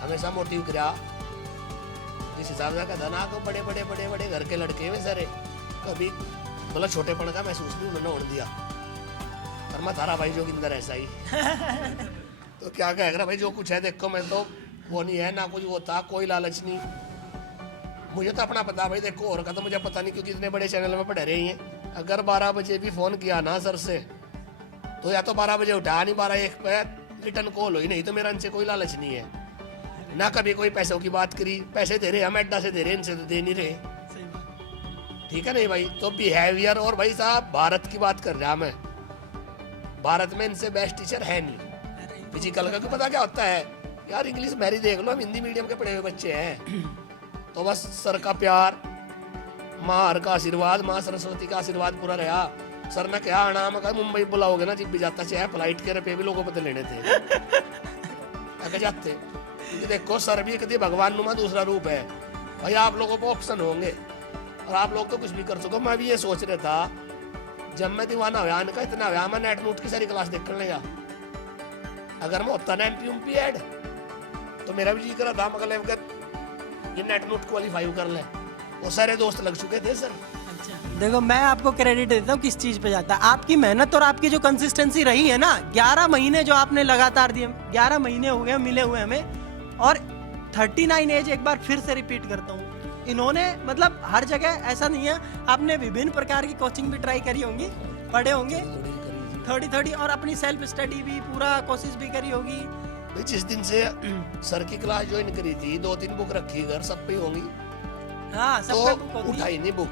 हमेशा मोटिव करा। जिस हिसाब से कहता ना, को बड़े बड़े बड़े बड़े घर के लड़के में सारे, कभी मतलब छोटेपन का महसूस भी उन्होंने होने दिया। और मैं थारा भाई जोगिंदर ऐसा ही। तो क्या कहेगा भाई, जो कुछ है देखो, मैं तो वो नहीं है ना, कुछ वो था, कोई लालच नहीं। मुझे तो अपना पता भाई, देखो और का तो मुझे पता नहीं, क्योंकि इतने बड़े चैनल में पढ़े रहे हैं। अगर 12 बजे भी फोन किया ना सर से, तो या तो 12 बजे उठा नहीं, 12-1 पे रिटर्न कॉल हुई, नहीं तो मेरा इनसे कोई लालच नहीं है ना। कभी कोई पैसों की बात करी, पैसे दे रहे हम अड्डा से दे रहे, इनसे तो दे नहीं रहे, ठीक है नहीं भाई। तो बिहेवियर, और भाई साहब भारत की बात कर रहा मैं, भारत में इनसे बेस्ट टीचर है नहीं। फिजिकल का पता क्या होता है यार, इंग्लिश मैरी देख लो, हम हिंदी मीडियम के पढ़े हुए बच्चे हैं, तो बस सर का प्यार, माँ का आशीर्वाद, माँ सरस्वती का आशीर्वाद पूरा रहा। सर ने क्या आना, मैं कहा मुंबई बुलाओगे ना, जब भी जाता चाहे फ्लाइट के रुपये भी लोगों को तो लेने थे, अगर जाते। क्योंकि देखो सर भी कभी भगवान नुमा दूसरा रूप है भाई, आप लोगों को ऑप्शन होंगे और आप लोग तो कुछ भी कर सको। मैं भी ये सोच रहा था, जब मैं दीवाना हुआ इनका, इतना हुआ मैं नेट नूट की सारी क्लास देख कर लेगा। अगर मैं होता ना MP ऐड, तो मेरा भी जी करा था मगर ये नेट नोट क्वालिफाई कर ले, वो सारे दोस्त लग चुके थे सर। अच्छा, देखो मैं आपको क्रेडिट देता हूँ किस चीज पे जाता है, आपकी मेहनत और आपकी जो कंसिस्टेंसी रही है ना, 11 महीने जो आपने लगातार दिए, 11 महीने हो गए मिले हुए हमें, और 39 एज एक बार फिर से रिपीट करता हूँ, इन्होंने मतलब हर जगह, ऐसा नहीं है, आपने विभिन्न प्रकार की कोचिंग भी ट्राई करी होंगी, पढ़े होंगे थोड़ी, और अपनी सेल्फ स्टडी भी पूरा कोशिश भी करी होगी। भाई जिस दिन से सर की क्लास ज्वाइन करी थी, 2-3 बुक रखी घर सब पे होंगी, हाँ, सब पे बुक तो होती है। उठाई नहीं बुक,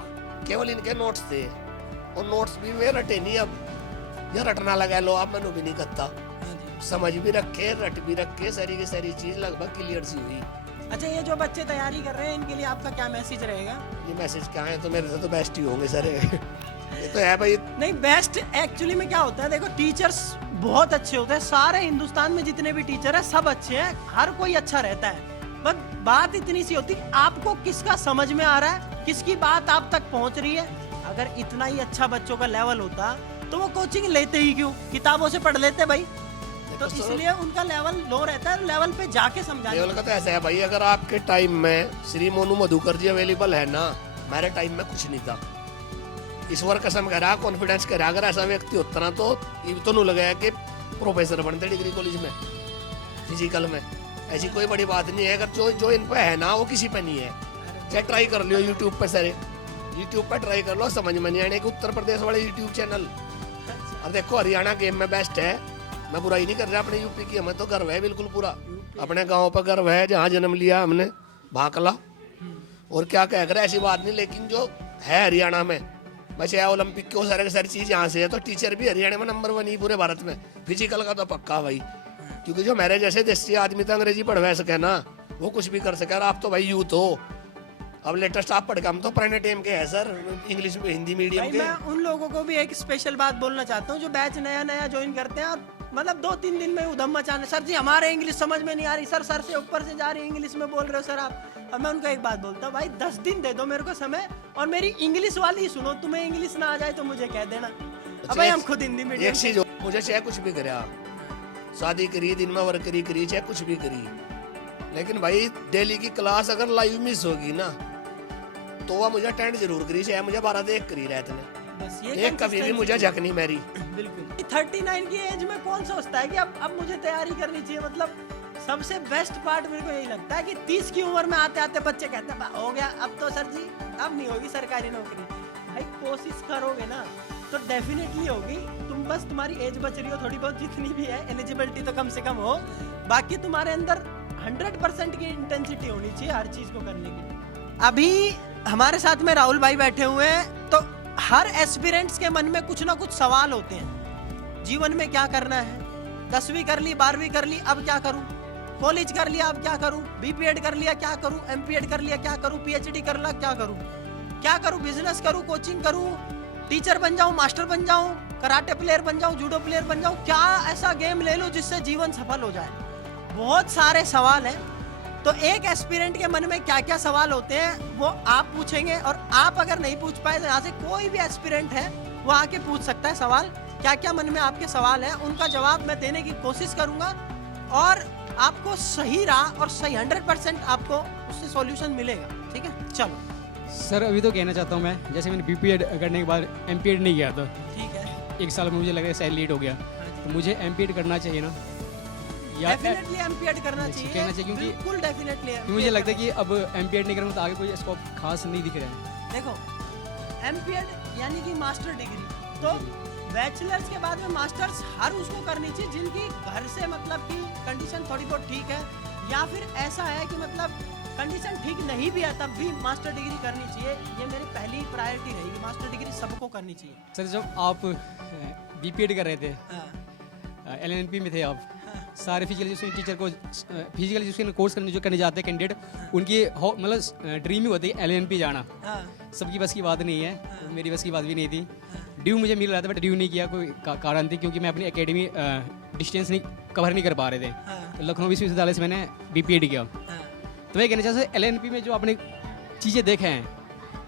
केवल इनके नोट्स थे, और नोट्स भी वे रटे नहीं। अब ये रटना लगा लो, आप मैंने भी नहीं करता, हाँ जी। समझ भी रखे, रट भी रखे, सारी की सारी चीज लगभग क्लियर सी हुई। अच्छा, ये जो बच्चे तैयारी कर रहे हैं, इनके लिए आपका क्या मैसेज रहेगा? ये मैसेज क्या है, तो मेरे से तो बेस्ट ही होंगे सर। ये तो है भाई। नहीं, बेस्ट एक्चुअली में क्या होता है, देखो टीचर्स बहुत अच्छे होते हैं, सारे हिंदुस्तान में जितने भी टीचर हैं सब अच्छे हैं, हर कोई अच्छा रहता है, बस बात इतनी सी होती है आपको किसका समझ में आ रहा है, किसकी बात आप तक पहुंच रही है। अगर इतना ही अच्छा बच्चों का लेवल होता तो वो कोचिंग लेते ही क्यों, किताबों से पढ़ लेते भाई। तो इसलिए उनका लेवल लो रहता है, लेवल पे जाके समझा। लेवल का तो ऐसा है भाई, अगर आपके टाइम में श्री मोनू मधुकर जी अवेलेबल है ना, मेरे टाइम में कुछ नहीं था। ईश्वर कसम कह रहा, कॉन्फिडेंस कह रहा, अगर ऐसा व्यक्ति होता ना, तो ये तो नहीं लगा कि प्रोफेसर बनते डिग्री कॉलेज में फिजिकल में। ऐसी कोई बड़ी बात नहीं है, अगर जो इन पे है ना, वो किसी पे नहीं है। चाहे ट्राई कर लियो यूट्यूब पे, सारे यूट्यूब पे ट्राई कर लो, समझ में नहीं आने कि उत्तर प्रदेश वाले यूट्यूब चैनल। और देखो हरियाणा गेम में बेस्ट है, मैं बुराई नहीं कर रहा अपने यूपी की, हमें तो गर्व है बिल्कुल पूरा, अपने गाँव पर गर्व है, जहाँ जन्म लिया हमने, भाकला। और क्या कह कर ऐसी बात नहीं, लेकिन जो है हरियाणा में, वैसे ओलंपिक की सारे की सारी चीज यहाँ से है, तो टीचर भी हरियाणा में नंबर 1 ही पूरे भारत में। फिजिकल का तो पक्का भाई, क्योंकि जो मेरे जैसे देसी आदमी तो अंग्रेजी पढ़वा सके ना, वो कुछ भी कर सके। और आप तो भाई यूथ हो, अब लेटेस्ट आप पढ़ के, हम तो पुराने टाइम के हैं सर, इंग्लिश में, हिंदी मीडियम भाई के। मैं उन लोगों को भी एक स्पेशल बात बोलना चाहता हूँ जो बैच नया नया ज्वाइन करते हैं और मतलब 2-3 दिन में उधम मचाने, सर जी हमारे इंग्लिश समझ में नहीं आ रही सर, सर से ऊपर से जा रही इंग्लिश में बोल रहे हो सर आप। अब मैं उनको एक बात बोलता हूँ, भाई 10 दिन दे दो मेरे को समय और मेरी इंग्लिश वाली सुनो, तुम्हें इंग्लिश ना आ जाए तो मुझे कह देना। अब भाई हम खुद हिंदी मीडियम। एक चीज मुझे चाहे कुछ भी करे आप, शादी करी, दिन में वर्क करी, चाहे कुछ भी करी, लेकिन भाई डेली की क्लास अगर लाइव मिस होगी ना तो वह मुझे अटेंड जरूर करी, चाहे मुझे 12 देख करी रहते ने, बस ये एक कभी भी मुझे झक नहीं मेरी। बिल्कुल 39 की एज में कौन सोचता है कि अब मुझे तैयारी करनी चाहिए। मतलब सबसे बेस्ट पार्ट मेरे को यही लगता है कि 30 की उम्र में आते आते बच्चे कहते हैं हो गया अब तो सर जी अब नहीं होगी सरकारी नौकरी। भाई कोशिश करोगे ना तो डेफिनेटली होगी, तुम बस तुम्हारी एज बच रही हो थोड़ी बहुत जितनी भी है, एलिजिबिलिटी तो कम से कम हो, बाकी तुम्हारे अंदर 100% की इंटेंसिटी होनी चाहिए हर चीज को करने की। अभी हमारे साथ में राहुल भाई बैठे हुए हैं, तो हर एस्पिरेंट्स के मन में कुछ ना कुछ सवाल होते हैं, जीवन में क्या करना है, 10वीं कर ली 12वीं कर ली अब क्या करूं, कॉलेज कर लिया अब क्या करूं, बीपीएड कर लिया क्या करूं, एमपीएड कर लिया क्या करूं, पीएचडी कर लिया क्या करूं, बिजनेस करूं, कोचिंग करूं, टीचर बन जाऊं, मास्टर बन जाऊं, कराटे प्लेयर बन जाऊं, जूडो प्लेयर बन जाऊं, क्या ऐसा गेम ले लूं जिससे जीवन सफल हो जाए। बहुत सारे सवाल हैं, तो एक एस्पिरेंट के मन में क्या क्या सवाल होते हैं वो आप पूछेंगे, और आप अगर नहीं पूछ पाए तो यहाँ से कोई भी एस्पिरेंट है वो आके पूछ सकता है सवाल, क्या क्या मन में आपके सवाल हैं उनका जवाब मैं देने की कोशिश करूंगा और आपको सही राह और सही 100% आपको उससे सॉल्यूशन मिलेगा। ठीक है, चलो सर अभी तो कहना चाहता हूँ मैं, जैसे मैंने बीपीएड करने के बाद एमपीएड नहीं किया था, ठीक है, 1 साल में मुझे लगा शायद लेट हो गया, तो मुझे एमपीएड करना चाहिए ना, या डेफिनेटली एमपीएड करना चाहिए, कहना चाहिए क्योंकि बिल्कुल डेफिनेटली। क्योंकि मुझे लगता है कि अब एमपीएड नहीं करूँगा तो आगे कोई स्कोप खास नहीं दिख रहा है। देखो एमपीएड यानी कि मास्टर डिग्री, तो बैचलर्स के बाद में मास्टर्स हर उसको करनी चाहिए जिनकी घर से मतलब कि कंडीशन थोड़ी बहुत ठीक है, या फिर ऐसा है कि मतलब कंडीशन ठीक नहीं भी है तब भी मास्टर डिग्री करनी चाहिए। ये मेरी पहली प्रायोरिटी रहेगी, मास्टर डिग्री सबको करनी चाहिए। सर जब आप बीपीएड कर रहे थे, हाँ, एलएनपी में थे आप, सारे फिजिकल एजुकेशन टीचर को फिजिकल एजुकेशन कोर्स करने जाते हैं कैंडिडेट, उनकी मतलब ड्रीम ही होती है एलएनपी जाना। हाँ, सबकी बस की बात नहीं है, मेरी बस की बात भी नहीं थी। ड्यू मुझे मिल रहा था बट ड्यू नहीं किया, कोई कारण थी क्योंकि मैं अपनी एकेडमी डिस्टेंस नहीं कवर नहीं कर पा रहे थे, हाँ, तो लखनऊ विश्वविद्यालय से मैंने बीपीएड किया। हाँ, तो मैं कहना चाहता हूँ एलएनपी में जो आपने चीज़ें देखे हैं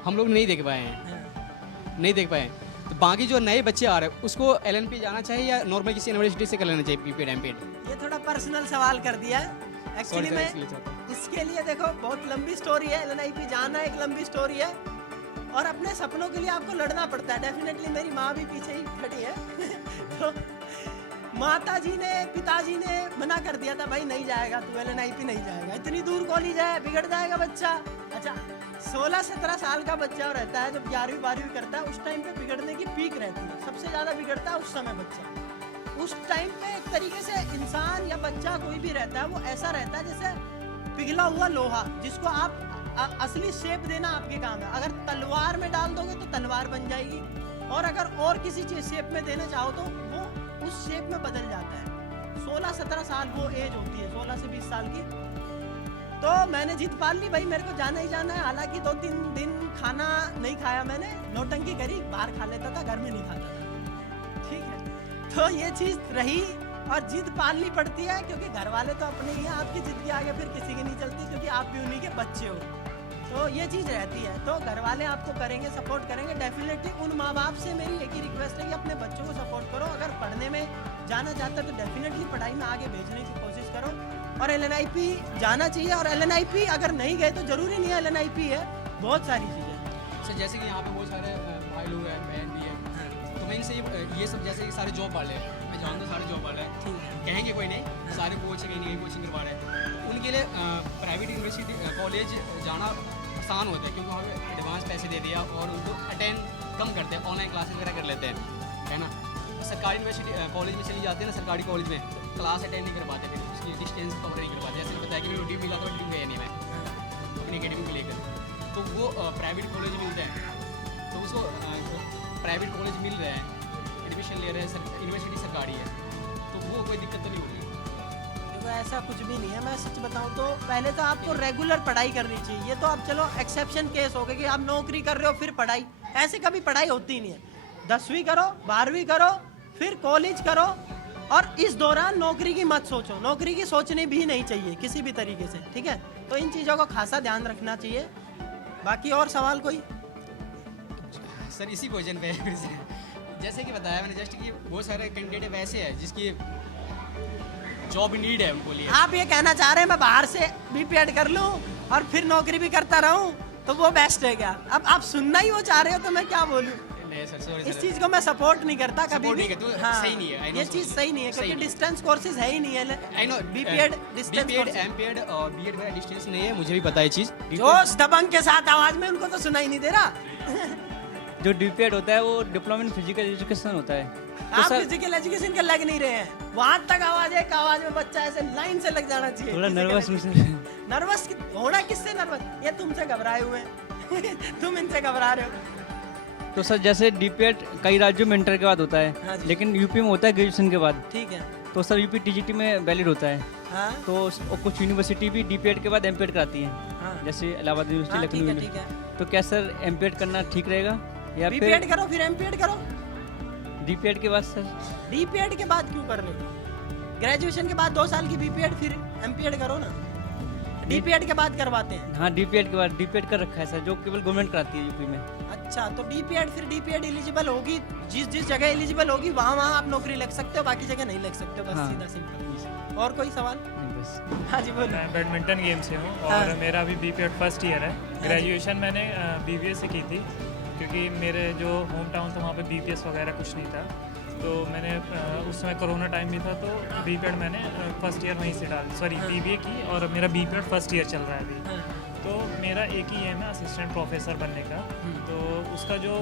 हम लोग नहीं देख पाए हैं, हाँ। नहीं देख पाए। तो बाकी जो नए बच्चे आ रहे हैं उसको एलएनपी जाना चाहिए या नॉर्मल किसी यूनिवर्सिटी से कर लेना चाहिए बीपीएड एमपीएड? ये थोड़ा पर्सनल सवाल कर दिया है एक्चुअली Sorry, मैं sir, इसलिए चाहता हूँ। इसके लिए देखो बहुत लंबी स्टोरी है, एलएनआईपी जाना एक लंबी स्टोरी है और अपने सपनों के लिए आपको लड़ना पड़ता है। डेफिनेटली मेरी माँ भी पीछे ही खड़ी है तो माता जी ने पिताजी ने मना कर दिया था, भाई नहीं जाएगा तू, एलएनआईपी नहीं जाएगा, इतनी दूर कॉलेज है, बिगड़ जाएगा बच्चा। अच्छा 16-17 साल का बच्चा रहता है जब 11वीं 12वीं करता है, उस टाइम पे बिगड़ने की पीक रहती है, सबसे ज़्यादा बिगड़ता है उस समय बच्चा। उस टाइम पे एक तरीके से इंसान या बच्चा कोई भी रहता है वो ऐसा रहता है जैसे पिघला हुआ लोहा जिसको आप असली शेप देना आपके काम है। अगर तलवार में डाल दोगे तो तलवार बन जाएगी, और अगर और किसी चीज शेप में देना चाहो तो वो उस शेप में बदल जाता है। 16-17 साल वो एज होती है, 16 से 20 साल की। तो मैंने जिद पाल ली, भाई मेरे को जाना ही जाना है। हालांकि 2-3 दिन खाना नहीं खाया मैंने, नौटंकी करी, बाहर खा लेता था, घर में नहीं खाता था। ठीक है, तो ये चीज रही और जिद पालनी पड़ती है क्योंकि घर वाले तो अपने ही हैं, आपकी जिद के आगे फिर किसी की नहीं चलती क्योंकि आप भी उन्हीं के बच्चे हो। तो ये चीज़ रहती है, तो घर वाले आपको करेंगे, सपोर्ट करेंगे। डेफिनेटली उन माँ बाप से मेरी एक ही रिक्वेस्ट है कि अपने बच्चों को सपोर्ट करो। अगर पढ़ने में जाना चाहता है तो डेफिनेटली पढ़ाई में आगे भेजने की कोशिश करो, और एलएनआईपी जाना चाहिए। और एलएनआईपी अगर नहीं गए तो ज़रूरी नहीं है एलएनआईपी है, बहुत सारी चीज़ें। सर जैसे कि यहाँ पे बहुत सारे भाई लोग हैं, बहन भी है, तो मैं इनसे ये सब जैसे कि सारे जॉब वाले हैं, मैं जानता हूँ सारे जॉब वाले हैं, ठीक है, कहेंगे कोई नहीं, सारे कोच कहीं नहीं कोचिंग करवा रहे हैं, उनके लिए प्राइवेट यूनिवर्सिटी कॉलेज जाना आसान होता है क्योंकि वहाँ पे एडवांस पैसे दे दिया और उनको अटेंड कम करते हैं, ऑनलाइन क्लासेस वगैरह कर लेते हैं, है ना। सरकारी यूनिवर्सिटी कॉलेज में चली जाते हैं ना, सरकारी कॉलेज में क्लास अटेंड नहीं कर पाते, फिर उसकी डिस्टेंस कवर नहीं कर पाते। जैसे बताया कि मेरे ड्यू मिला था, ड्यू गया नहीं मैं अपनी अकेडमी को लेकर, तो वो प्राइवेट कॉलेज मिलते हैं, तो उसको प्राइवेट कॉलेज मिल रहे हैं, एडमिशन ले रहे हैं, यूनिवर्सिटी सरकारी है, तो वो कोई दिक्कत तो नहीं होगी। देखो ऐसा कुछ भी नहीं है। मैं सच बताऊं तो पहले तो आपको रेगुलर पढ़ाई करनी चाहिए। ये तो आप चलो एक्सेप्शन केस हो गए कि आप नौकरी कर रहे हो फिर पढ़ाई, ऐसे कभी पढ़ाई होती नहीं है। 10वीं करो, 12वीं करो, फिर कॉलेज करो, और इस दौरान नौकरी की मत सोचो। नौकरी की सोचनी भी नहीं चाहिए किसी भी तरीके से, ठीक है। तो इन चीज़ों को खासा ध्यान रखना चाहिए। बाकी और सवाल कोई? सर इसी क्वेश्चन पे फिर से जैसे कि बताया मैंने जस्ट कि बहुत सारे कैंडिडेट वैसे हैं जिसकी जॉब नीड है उनको लिए। आप ये कहना चाह रहे हैं मैं बाहर से बीपीएड कर लूं और फिर नौकरी भी करता रहूं तो वो बेस्ट है क्या? अब आप सुनना ही वो चाह रहे हो तो मैं क्या बोलूं? नहीं सर सॉरी इस चीज को मैं सपोर्ट नहीं करता कभी Support भी। नहीं करते, सही नहीं है, I know ये so। चीज सही नहीं है सही क्योंकि नहीं। डिस्टेंस कोर्सेज है ही नहीं है। I know BPEd distance BPEd courses. MPEd और बीएड में डिस्टेंस नहीं है, मुझे भी पता है चीज। जोश दबंग के साथ आवाज में उनको तो सुनाई नहीं दे रहा। जो डीपीएड होता है वो डिप्लोमा इन फिजिकल एजुकेशन होता है। तो आप सर फिजिकल एजुकेशन के लग नहीं रहे हैं। वहां तक आवाज है, एक आवाज में बच्चा ऐसे लाइन से लग जाना चाहिए। थोड़ा नर्वस नर्वस होना किससे नर्वस? ये तुमसे घबराए हुए हैं। तुम इनसे घबरा रहे हो। तो सर जैसे डीपीएड कई राज्यों में इंटर के बाद होता हाँ है, जी। लेकिन यूपी में होता है ग्रेजुएशन के बाद। ठीक है। तो सर यूपी टीजीटी में वैलिड होता है। हाँ तो और कुछ यूनिवर्सिटी भी डीपीएड के बाद एमपीएड कराती हैं, हाँ जैसे इलाहाबाद यूनिवर्सिटी, हाँ, लखनऊ ठीक है, यूनिवर्सिटी। ठीक है। तो क्या सर एमपीएड करना ठीक रहेगा या बीपीएड फिर करो फिर एमपीएड करो। डीपीएड के बाद सर? बीपीएड के बाद क्यों कर रहे हो? ग्रेजुएशन के बाद 2 साल की बीपीएड फिर एमपीएड करो ना। डीपीएड के बाद करवाते हैं। हाँ डीपीएड के बाद डीपीएड कर रखा है सर, जो केवल गवर्नमेंट कराती है यूपी में। अच्छा तो डीपीएड फिर डीपीएड एलिजिबल होगी, जिस जगह एलिजिबल होगी वहाँ आप नौकरी लग सकते हो, बाकी जगह नहीं लग सकते हो। बस हाँ। सीधा सिंपल। और कोई सवाल? नहीं, बस हाँ जी बोलो। मैं बैडमिंटन गेम से हूँ और हाँ। मेरा अभी बीपीएड फर्स्ट ईयर है। ग्रेजुएशन मैंने बीबीए से की थी क्योंकि मेरे जो होम टाउन था वहाँ पे बीपीएस वगैरह कुछ नहीं था। तो मैंने उस समय कोरोना टाइम भी था तो बीपीएड मैंने फर्स्ट ईयर वहीं से बीबीए की और मेरा बीपीएड फर्स्ट ईयर चल रहा है अभी। तो मेरा एक ही एम है असिस्टेंट प्रोफेसर बनने का। तो उसका जो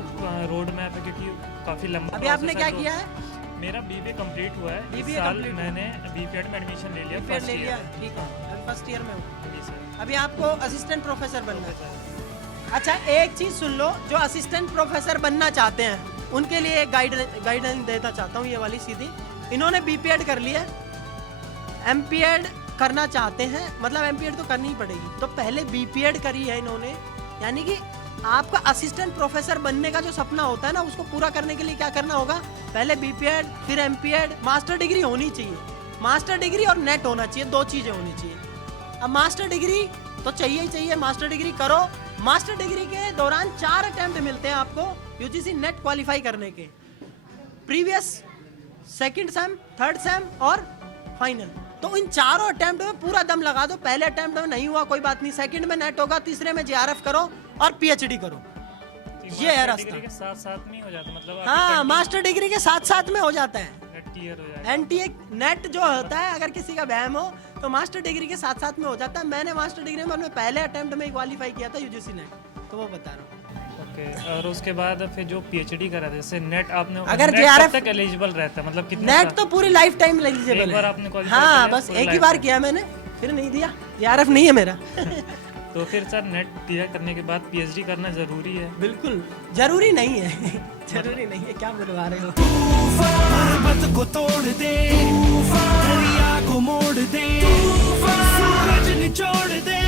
रोड मैप है क्योंकि काफ़ी लंबा अभी आपने process है, क्या तो किया है? मेरा बीबीए कंप्लीट हुआ है। इस BBA साल complete हुआ। मैंने बीपीएड में एडमिशन ले लिया बीपीएड फर्स्ट ले लिया, ईयर। ठीक है। अभी फर्स्ट ईयर में हो। जी सर। अभी आपको असिस्टेंट प्रोफेसर बनना है। अच्छा एक चीज़ सुन लो, जो असिस्टेंट प्रोफेसर बनना चाहते हैं उनके लिए एक गाइडलाइन देना चाहता हूँ, ये वाली सीधी। इन्होंने बीपीएड कर लिया, एमपीएड करना चाहते हैं, मतलब एमपीएड तो करनी ही पड़ेगी, तो पहले बीपीएड करी है इन्होंने। यानी कि आपका असिस्टेंट प्रोफेसर बनने का जो सपना होता है ना, उसको पूरा करने के लिए क्या करना होगा? पहले बीपीएड फिर एमपीएड, मास्टर डिग्री होनी चाहिए। मास्टर डिग्री और नेट होना चाहिए, 2 चीज़ें होनी चाहिए। अब मास्टर डिग्री तो चाहिए ही चाहिए, मास्टर डिग्री करो। मास्टर डिग्री के दौरान 4 अटेम्प्ट मिलते हैं आपको यूजीसी नेट क्वालिफाई करने के, previous, second same, third same और फाइनल। तो इन 4 अटेम्प्ट में पूरा दम लगा दो। पहले अटेम्प्ट में नहीं हुआ कोई बात नहीं, सेकंड में नेट होगा, तीसरे में जेआरएफ करो और पीएचडी करो। ये है रास्ता। डिग्री के साथ साथ नहीं हो जाता मतलब हाँ मास्टर डिग्री के साथ साथ में हो जाता है। क्लियर हो जाएगा। एनटीए नेट जो होता है, अगर किसी का वहम हो तो मास्टर डिग्री के साथ साथ में हो जाता है। मैंने मास्टर डिग्री में पहले अटेम्प्ट में क्वालिफाई किया था यूजीसी नेट, तो वो बता रहा हूँ। ओके और उसके बाद फिर जो पीएचडी करा था जैसे नेट आपने अगर नेट JRF कब तक एलिजिबल रहता है मतलब कितने नेट तो पूरी लाइफ टाइम एलिजिबल एक बार है। आपने qualify हाँ किया, बस पूरा एक ही life बार time। किया मैंने, फिर नहीं दिया। जेआरएफ नहीं है मेरा। तो फिर सर नेट क्लियर करने के बाद पीएचडी करना जरूरी है? बिल्कुल जरूरी नहीं है। जरूरी नहीं है, क्या बुलवा रहे हो? पर्वत को तोड़ दे, दरिया को मोड़ दे, सूरज निचोड़ दे।